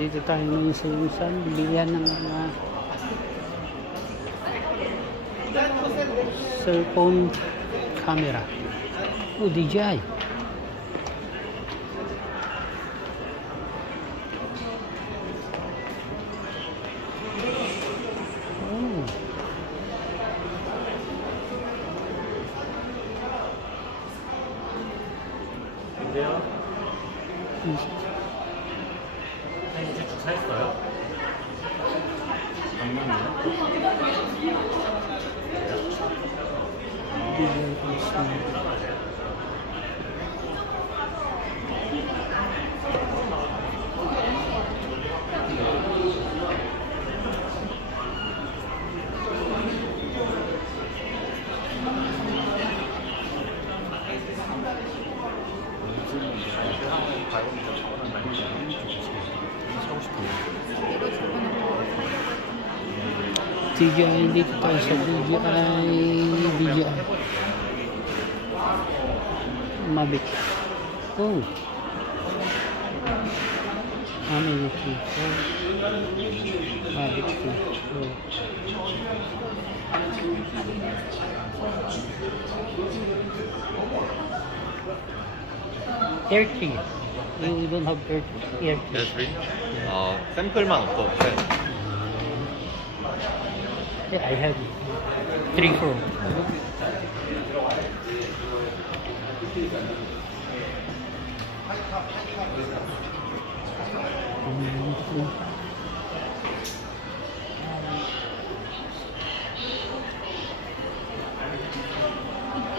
Dito tayo ngayon sa Yunsan, bilihan ng mga cellphone camera. DJI. 근데요? 이제 주차했어요? DJI, dito tayo sa DJI Mavic. Oh, Mavic 2. Mavic 2. Oh. Air 3. You don't have Air 3? Air 3? 샘플만 없어. Yeah, I have 3 Pro.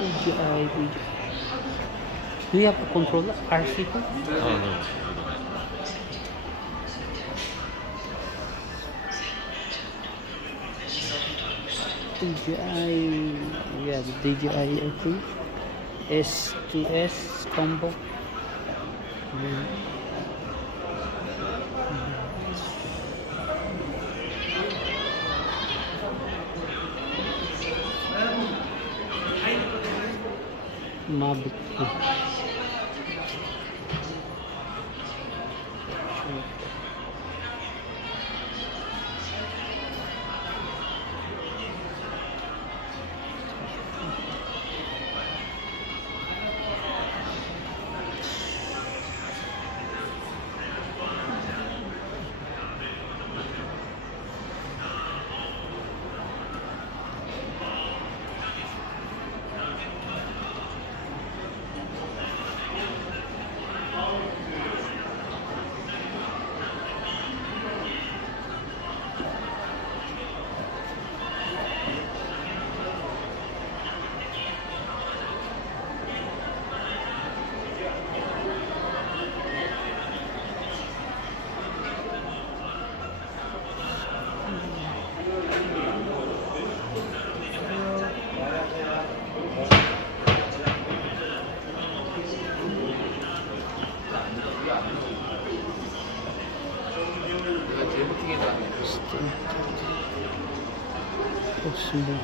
DJI. Do you have a controller? RC2? No. DJI, yeah, the DJI L2 S2S combo. Mavic 2. Possible.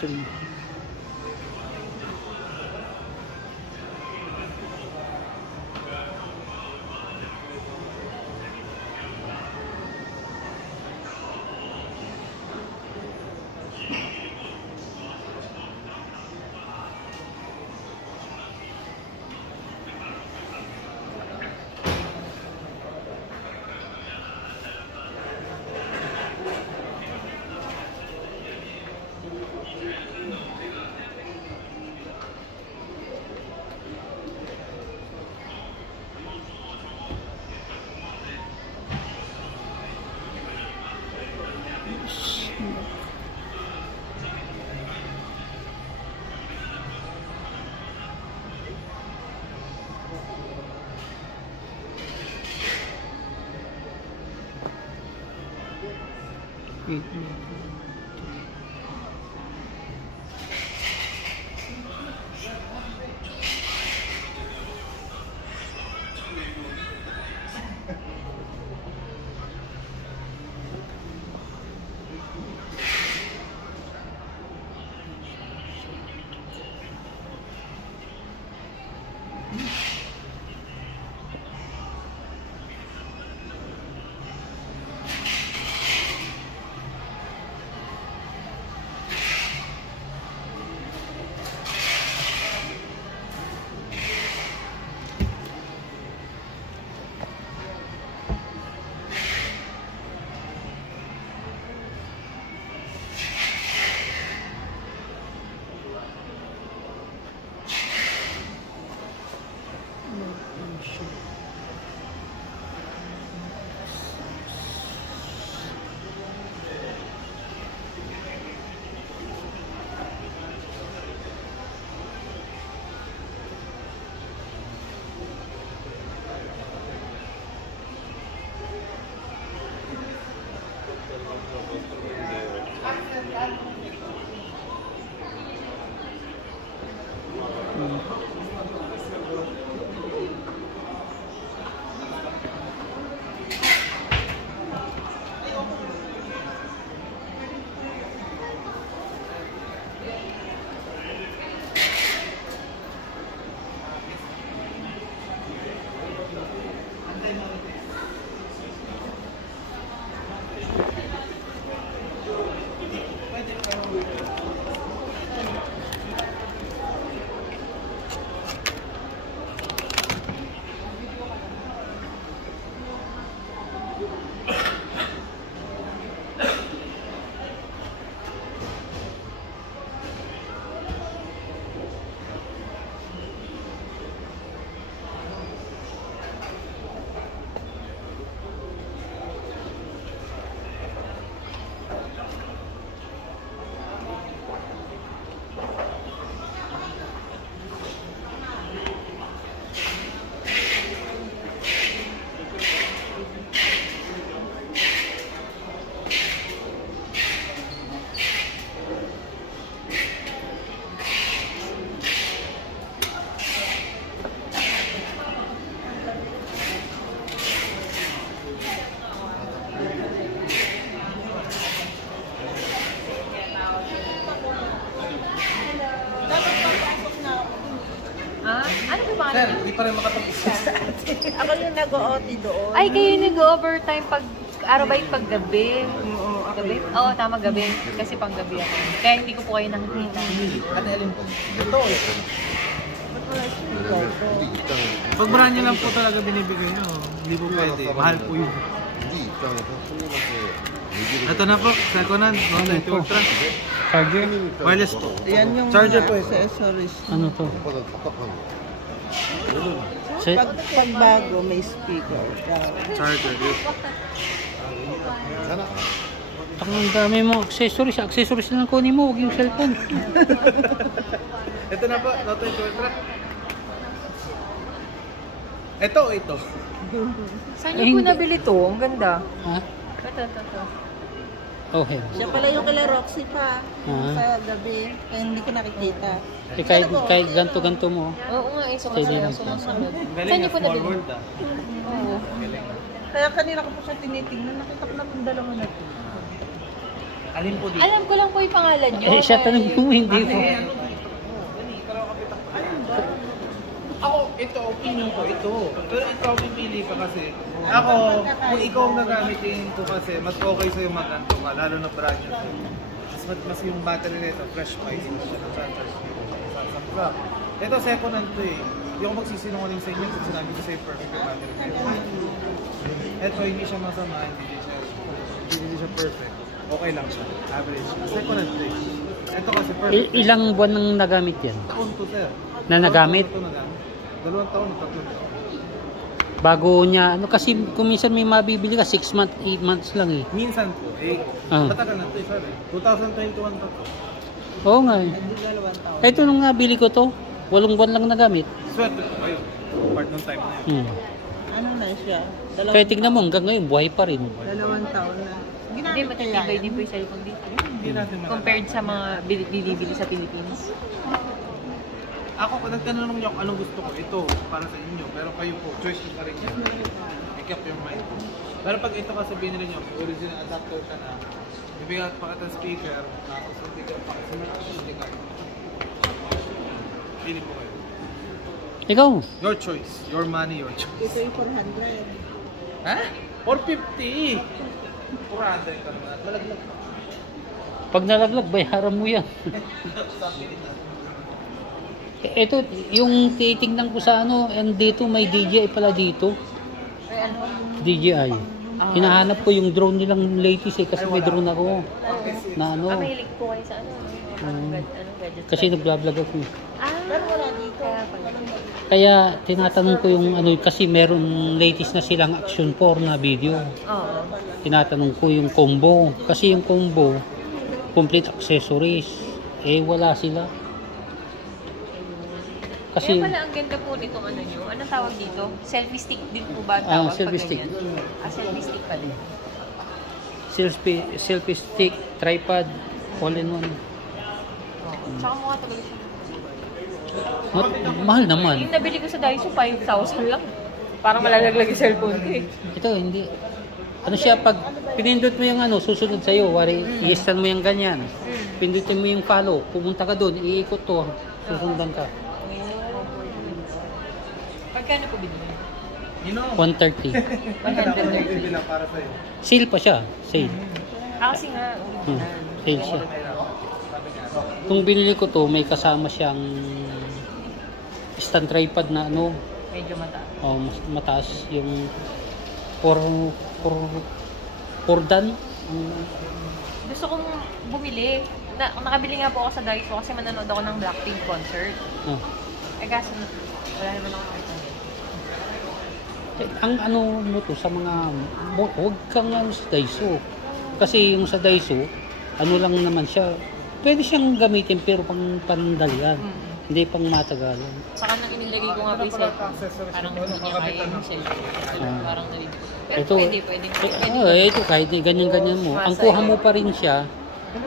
3. Sir, hindi pa rin makapag-isa sa atin. Ako yung nag-OT doon. Ay, kayo yung nag-overtime pag araw ba yung paggabi? Oo, ako Gabi? yun. Oo, tama gabi. Kasi pang gabi ako. Kaya hindi ko po kayo nakikita. Ano alin po? Ito eh. Ba't wala speaker ko? Pag brand nyo lang po talaga binibigay nyo, hindi po pwede. Mahal po yun. Ito na po, second hand, Note 20 Ultra. Charger? Wireless po. Yan yung Charger po accessories. Ano to? Set? Pag bago, may speaker. Charger. Ang dami mo accessories. Accessories na lang kunin mo, huwag yung cellphone. Ito na po, Note 20 Ultra. Ito. Saan niyo po nabili to? Ang ganda. Ha? Ito. Oh, here. Siya pala yung kila Roxy pa. Ah. Sa gabi. Kaya hindi ko nakikita. Eh, kahit ganto-ganto mo. Oo nga, Pwede na. sumasunod. Saan Galing niyo na po small nabili? world ah. Oo. Kaya kanina ko po siya tinitingnan. Nakita ko na kung dalawa na ito. Alin po dito? Alam ko lang po yung pangalan nyo. Eh, siya tanong mo, hindi po. Ako, ito, opinion ko, ito. Pero ikaw pipili ka kasi. Ako, kung ikaw ang nagamitin ko kasi, mas okay sa'yo mag-anto ka, lalo na brand new. Mas yung battery nito, fresh pa, hindi mo siya na-charge. Ito, second hand to eh. Hindi ako magsisinungaling sa inyo kasi sinabi ko sa'yo perfect yung battery nito. Ito, hindi siya masama, hindi siya perfect. Okay lang siya, average. Second hand to eh. Ito kasi perfect. Ilang buwan nang nagamit yan? Taon to, sir. Na nagamit? Ito na lang. 2 taon, 3 taon. Bago niya, ano kasi kung minsan may mabibili ka, 6 months, 8 months lang eh. Minsan po, matagal na ito, sir. 2021 pa to. Oo nga eh. Ito nung nabili ko to, 8 buwan lang nagamit. Swerte po kayo. Part ng time na yun. Ano na siya? Kaya tignan mo, hanggang ngayon, buhay pa rin. 2 taon na. Hindi, matitibay din po yung cellphone dito. Hindi natin Compared sa mga binibili sa Philippines. Ako, kung nagtanong niyo kung anong gusto ko, ito, para sa inyo. Pero kayo po, choice nyo pa rin yan. Make up your mind. Pero pag ito kasi binili nyo, original adapter ka na, bibigyan pa ka ng speaker, tapos bibigyan pa kasi mga speaker. Pili po kayo. Ikaw, Your choice. Your money, your choice. Ito yung 400. Ha? 450! 400 ka naman. Malaglag pa. pag nalaglag, bayaran mo yan. Ito, yung titignan ko sa ano, and dito may DJI pala dito. DJI. Hinahanap ko yung drone nilang latest eh, kasi may drone ako. Na ano, Mahilig po kayo sa ano? Gadget. kasi nagbablog ako. Pero wala dito. Kaya tinatanong ko yung ano, kasi meron latest na silang Action 4 na video. Oo. Tinatanong ko yung combo. Kasi yung combo, complete accessories. Eh, wala sila. Kaya pala ang ganda po nitong ano nyo. Anong tawag dito? Selfie stick din po ba ang tawag? selfie pag stick. ganyan? Selfie stick pa din. Selfie stick, tripod, all in one. Oo. Tsaka mukha talaga siya. Mahal naman. Yung nabili ko sa Daiso, 5,000 lang. Parang malalaglag yung cellphone ko eh. Ito, hindi. Ano siya, pag pinindot mo yung ano, susunod sa'yo, wari, i-scan mo yung ganyan. Pindutin mo yung follow, pumunta ka doon, iikot to, susundan ka. Pagkano po binili? You know, 130. 130. bilang para sa'yo. Sale pa siya, sale. Kasi nga, original. Sale siya. Kung binili ko to, may kasama siyang stand tripod na ano, Medyo mataas. mas mataas yung for dan. Gusto kong bumili. Nakabili nga po ako sa Daiso kasi manonood ako ng Blackpink concert. Eh kaso, wala naman ako nakita. Ang ano mo to sa mga, huwag kang ano sa Daiso. Kasi yung sa Daiso, ano lang naman siya, pwede siyang gamitin pero pang pandalian. Hindi pang matagalan. Saka nang inilagay ko nga po yung cellphone. Parang hindi niya kaya yung cellphone. Parang nalito. Pero Ito, pwede. ito kahit ganyan-ganyan mo. Ang kuha mo pa rin siya,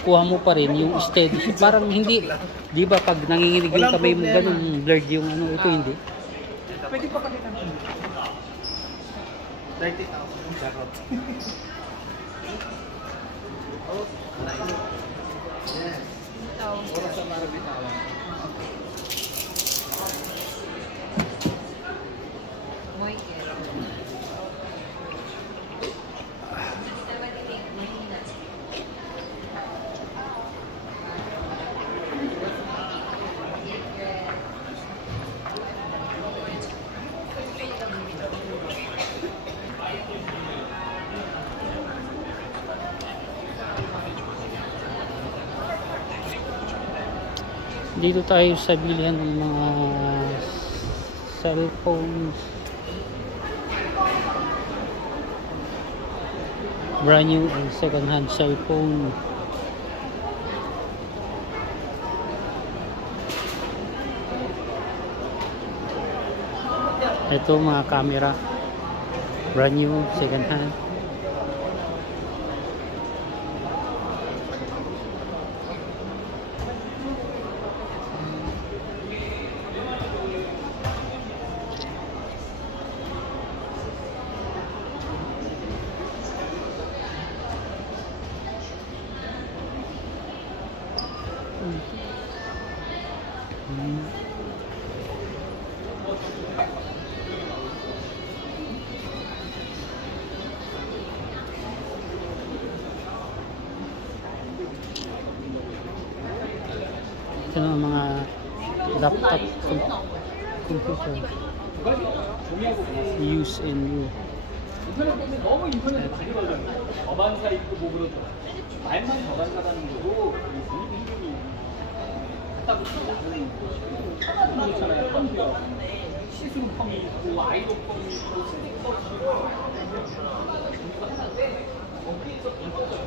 kuha mo pa rin yung steady. Parang hindi, di ba pag nanginginig yung kamay mo, ganun, blurred yung ano, ito hindi. Pwede pa palitan ko. 30,000 yung charot. Oras sa para bitawan. Dito tayo sa bilihan ng mga cellphones. Brand new and second hand cellphone. Ito mga camera. Brand new, second hand. laptop computer. Use and you. 너무 인터넷 다녀가지고 어반사 입고 뭐 그러죠. 말만 저반사라는 거고 분위기 갖다 붙이고 나는 하나도 모르잖아요. 펌이요. 시스루 펌이 있고 아이로 펌이 있고 스니커 있고 하나인데 거기에서 인터넷